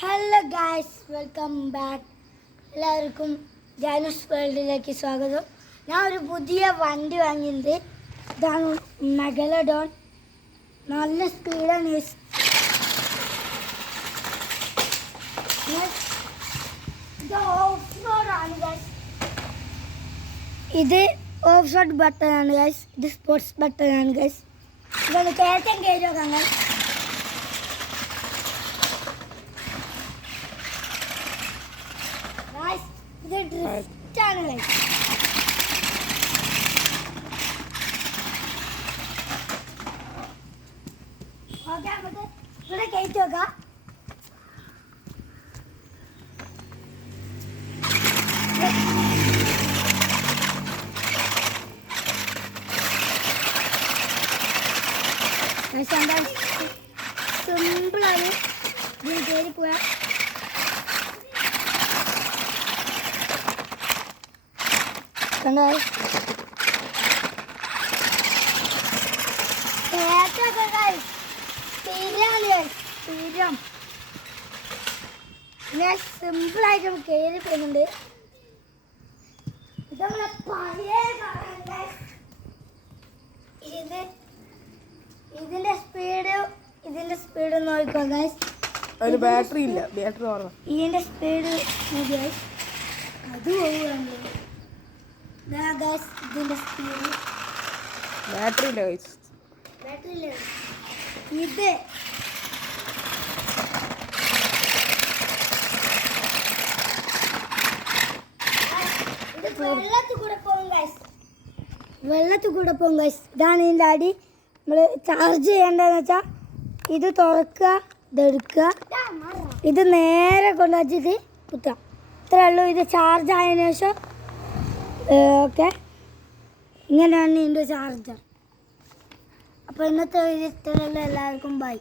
Hello guys, welcome back. എല്ലാവർക്കും Janus വേൾഡിലേക്ക് സ്വാഗതം. ഞാൻ ഒരു പുതിയ വണ്ടി വാങ്ങിയത്. ഇതാണ് മെഗലഡോൺ. നല്ല സ്പീഡാണ്. ഇത് ഓഫ് റോഡാണ് ഗായ്സ്. ഇത് ഓഫ് റോഡ് ബട്ടണാണ് ഗായ്സ്. ഇത് സ്പോർട്സ് ബട്ടണാണ് ഗായ്സ്. ഇതൊന്ന് കയറ്റം കയറി നോക്കാം ഗായ്സ്. ഇത് ഡ്രിഫ്റ്റാണ് ഗൈസ്. ഓക്കെ, നമുക്ക് ഇവിടെ കയറ്റി നോക്കാം. സിമ്പിളാണ് ഇതിൽ കയറി പോയാൽ. ഞാൻ സിമ്പിളായിട്ട് കയറി പോകുന്നുണ്ട്. ഇത് നമ്മളെ പഴയ ഇതിന്റെ സ്പീഡ് നോക്കിക്കോ ഗൈസ്. ബാറ്ററി ഇല്ല, ബാറ്ററി ഇതിന്റെ സ്പീഡ് നോക്കിയോ, അത് പോവുകയാണല്ലോ. ഇതിന്റെ സ്പീഡ് ബാറ്ററി ഇല്ല ഗൈസ്. ബാറ്ററി ഇല്ല. ഇത് വെള്ളത്തിൽ കൂടെ പോകും ഗൈസ്. ഇതാണ് ഇതിൻ്റെ അടി. നമ്മൾ ചാർജ് ചെയ്യേണ്ടതെന്ന് വെച്ചാൽ ഇത് തുറക്കുക, ഇതെടുക്കുക, ഇത് നേരെ കൊണ്ടുവച്ചിട്ട് കുത്താം. ഇത്രേ ഉള്ളൂ. ഇത് ചാർജ് ആയതിനു ശേഷം ഓക്കെ, ഇങ്ങനെയാണ് ഇതിൻ്റെ ചാർജർ. അപ്പോൾ ഇന്നത്തെ വീഡിയോ ഇത്രയുള്ള എല്ലാവർക്കും ബൈ.